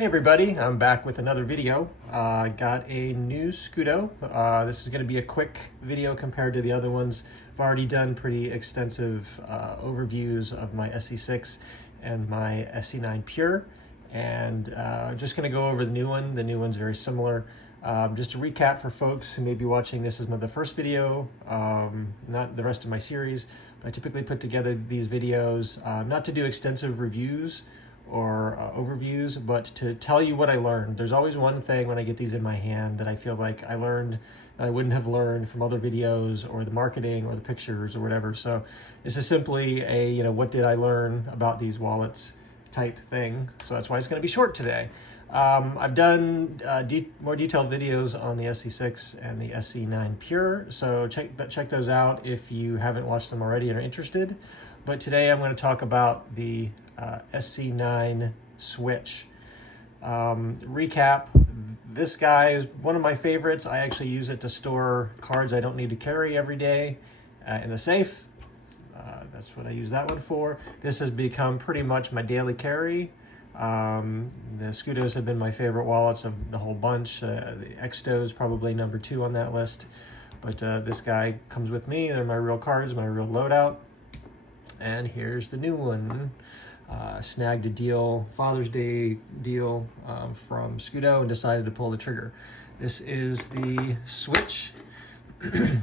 Hey everybody, I'm back with another video. I got a new Scudo. This is going to be a quick video compared to the other ones. I've already done pretty extensive overviews of my SC6 and my SC9 Pure, and just going to go over the new one. The new one's very similar. Just to recap for folks who may be watching this as the first video, not the rest of my series, but I typically put together these videos not to do extensive reviews or overviews, but to tell you what I learned. There's always one thing when I get these in my hand that I feel like I learned that I wouldn't have learned from other videos or the marketing or the pictures or whatever. So this is simply a, what did I learn about these wallets type thing. So that's why it's going to be short today. I've done more detailed videos on the SC6 and the SC9 Pure, so check those out if you haven't watched them already and are interested. But today I'm going to talk about the SC9 Switch. Recap, this guy is one of my favorites. I actually use it to store cards I don't need to carry every day in the safe. That's what I use that one for. This has become pretty much my daily carry. The Scudos have been my favorite wallets of the whole bunch. The Exto is probably number 2 on that list. But this guy comes with me. They're my real cards, my real loadout. And here's the new one. Snagged a deal, Father's Day deal from Scudo and decided to pull the trigger. This is the Switch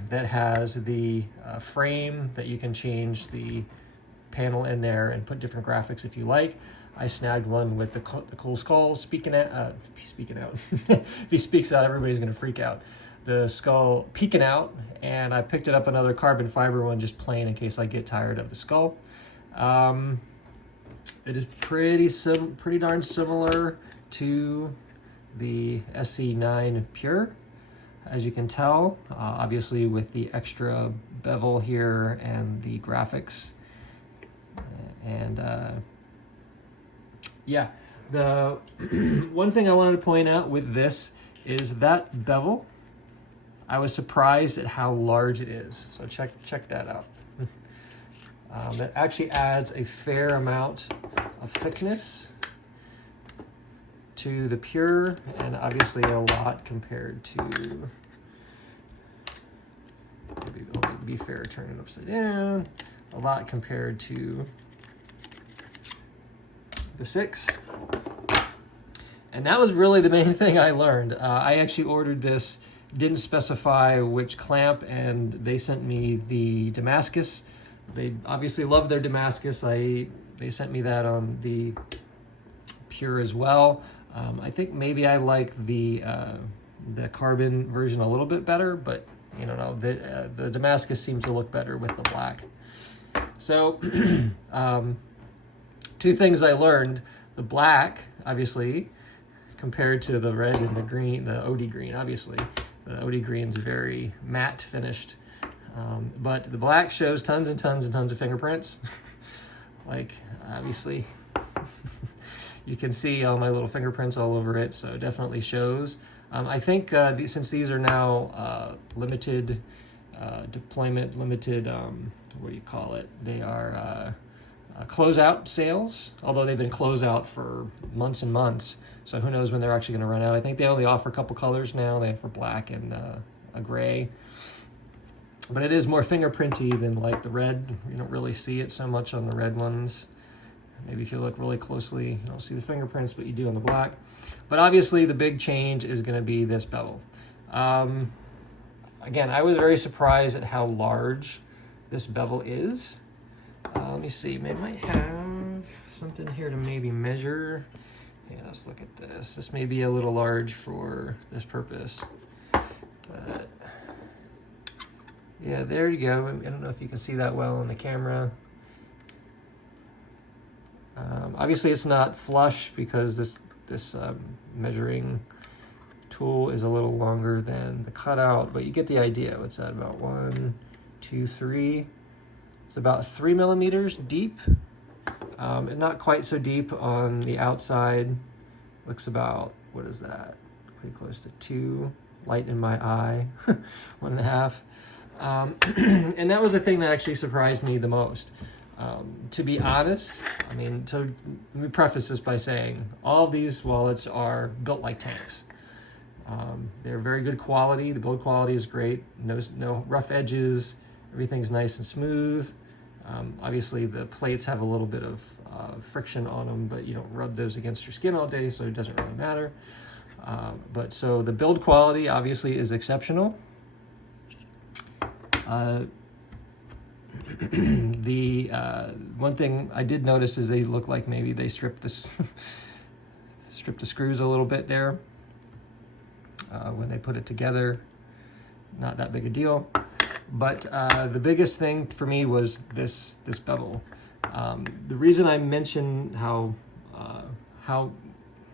that has the frame that you can change the panel in there and put different graphics if you like. I snagged one with the cool skull speaking out. If he speaks out, everybody's going to freak out. The skull peeking out, and I picked it up another carbon fiber one just plain in case I get tired of the skull. It is pretty darn similar to the SC9 Pure, as you can tell, obviously with the extra bevel here and the graphics. And yeah, the one thing I wanted to point out with this is that bevel. I was surprised at how large it is. So check that out. That actually adds a fair amount of thickness to the Pure, and obviously a lot compared to, maybe it'll be fair, turn it upside down, a lot compared to the 6. And that was really the main thing I learned. I actually ordered this, didn't specify which clamp, and they sent me the Damascus. They obviously love their Damascus. They sent me that on the Pure as well. I think maybe I like the carbon version a little bit better, but the Damascus seems to look better with the black. So two things I learned: the black, obviously, compared to the red and the green, the OD green, obviously. The OD green's very matte finished. But the black shows tons and tons and tons of fingerprints. Like, obviously, you can see all my little fingerprints all over it, so it definitely shows. I think since these are now limited deployment, limited, what do you call it? They are closeout sales, although they've been closeout for months and months. So who knows when they're actually going to run out. I think they only offer a couple colors now. They have for black and a gray. But it is more fingerprinty than like the red. You don't really see it so much on the red ones. Maybe if you look really closely, you don't see the fingerprints, but you do on the black. But obviously the big change is going to be this bevel. Again, I was very surprised at how large this bevel is. Let me see, maybe I might have something here to maybe measure. Yeah, let's look at this. This may be a little large for this purpose, but yeah, there you go. I don't know if you can see that well on the camera. Obviously it's not flush because this measuring tool is a little longer than the cutout, but you get the idea. It's at about 1, 2, 3. It's about 3 millimeters deep. And not quite so deep on the outside. Looks about, what is that? Pretty close to 2. Light in my eye, 1.5. And that was the thing that actually surprised me the most. To be honest, I mean, so let me preface this by saying all these wallets are built like tanks. They're very good quality. The build quality is great. No rough edges. Everything's nice and smooth. Obviously, the plates have a little bit of friction on them, but you don't rub those against your skin all day, so it doesn't really matter. But so the build quality obviously is exceptional. The one thing I did notice is they look like maybe they stripped this stripped the screws a little bit there when they put it together. Not that big a deal, but the biggest thing for me was this bevel. The reason I mentioned how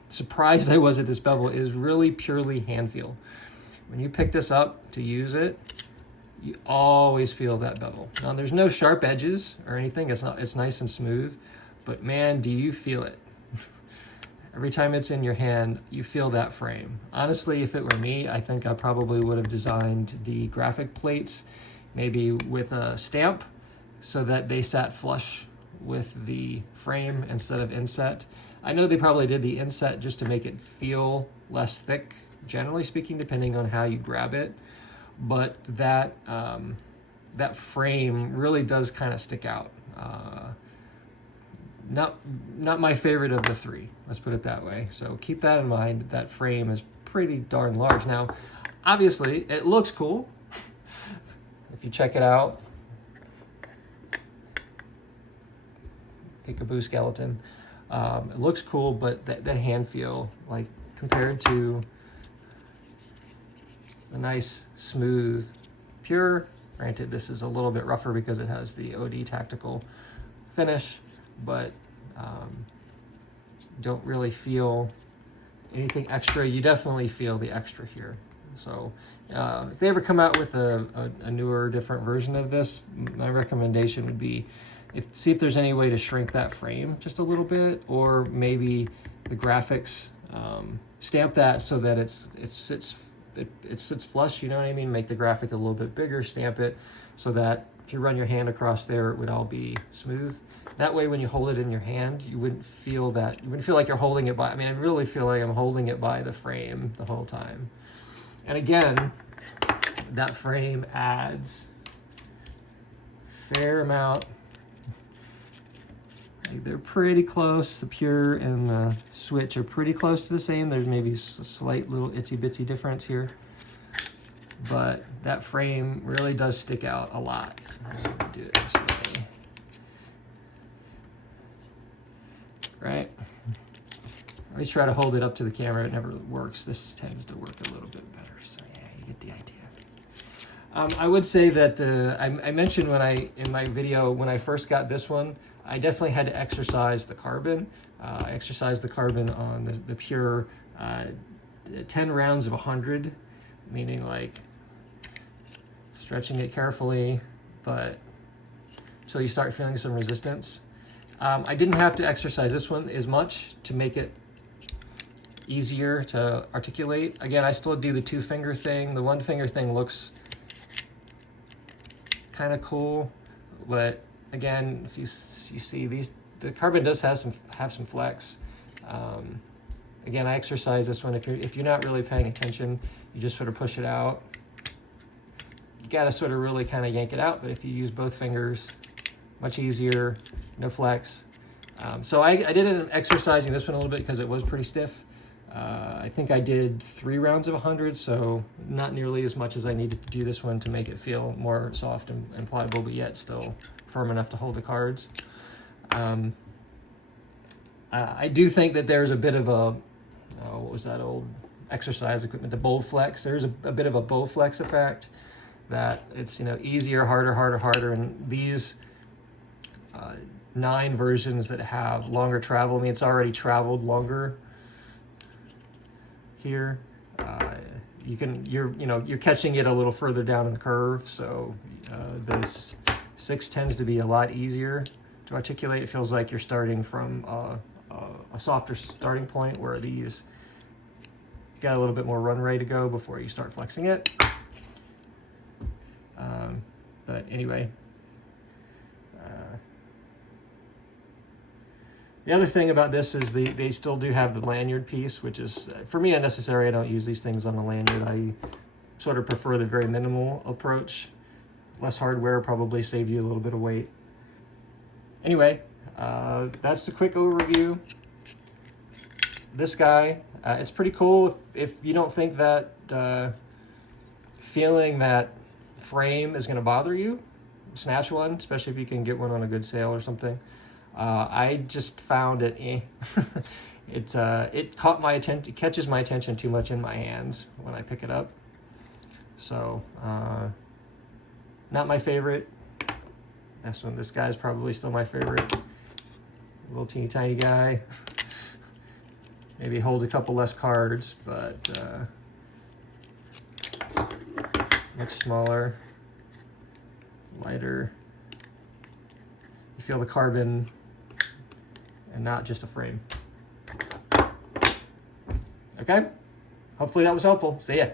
surprised I was at this bevel is really purely hand feel. When you pick this up to use it, you always feel that bevel. Now there's no sharp edges or anything. It's nice and smooth, but man, do you feel it. Every time it's in your hand, you feel that frame. Honestly, if it were me, I think I probably would have designed the graphic plates maybe with a stamp so that they sat flush with the frame instead of inset. I know they probably did the inset just to make it feel less thick, generally speaking, depending on how you grab it. But that that frame really does kind of stick out. Not my favorite of the three, let's put it that way. So keep that in mind. That frame is pretty darn large. Now, obviously, it looks cool. If you check it out, Peekaboo skeleton. It looks cool, but that hand feel, like compared to a nice, smooth, pure. Granted, this is a little bit rougher because it has the OD tactical finish, but don't really feel anything extra. You definitely feel the extra here. So if they ever come out with a newer, different version of this, my recommendation would be see if there's any way to shrink that frame just a little bit, or maybe the graphics, stamp that so that it sits flush, you know what I mean? Make the graphic a little bit bigger, stamp it so that if you run your hand across there, it would all be smooth. That way, when you hold it in your hand, you wouldn't feel that, you wouldn't feel like you're holding it by, I mean, I really feel like I'm holding it by the frame the whole time. And again, that frame adds a fair amount. They're pretty close. The Pure and the Switch are pretty close to the same. There's maybe a slight little itsy bitsy difference here, but that frame really does stick out a lot. I'm gonna do it this way, right? I always try to hold it up to the camera. It never works. This tends to work a little bit better. So yeah, you get the idea. I would say that I mentioned in my video when I first got this one, I definitely had to exercise the carbon. I exercised the carbon on the Pure 10 rounds of 100, meaning like stretching it carefully, but until you start feeling some resistance. I didn't have to exercise this one as much to make it easier to articulate. Again, I still do the 2-finger thing. The 1-finger thing looks kind of cool, but again, if you see these, the carbon does have some flex. Again, I exercise this one. If you're not really paying attention, you just sort of push it out. You got to sort of really kind of yank it out. But if you use both fingers, much easier, no flex. So I did end up exercising this one a little bit because it was pretty stiff. I think I did 3 rounds of 100, so not nearly as much as I needed to do this one to make it feel more soft and pliable, but yet still firm enough to hold the cards. I do think that there's a bit of a, what was that old exercise equipment, the bow flex. There's a bit of a bow flex effect that it's, easier, harder, and these 9 versions that have longer travel, I mean, it's already traveled longer here. You're catching it a little further down in the curve, so those 6 tends to be a lot easier to articulate. It feels like you're starting from a softer starting point, where these got a little bit more runway to go before you start flexing it. But anyway, The other thing about this is they still do have the lanyard piece, which is, for me, unnecessary. I don't use these things on a lanyard. I sort of prefer the very minimal approach. Less hardware probably saved you a little bit of weight. Anyway, that's the quick overview. This guy, it's pretty cool if you don't think that feeling that frame is going to bother you. Snatch one, especially if you can get one on a good sale or something. I just found it it caught my attention. It catches my attention too much in my hands when I pick it up. So not my favorite. This guy's probably still my favorite. Little teeny tiny guy. Maybe holds a couple less cards, but much smaller, lighter. You feel the carbon and not just a frame. Okay? Hopefully that was helpful. See ya.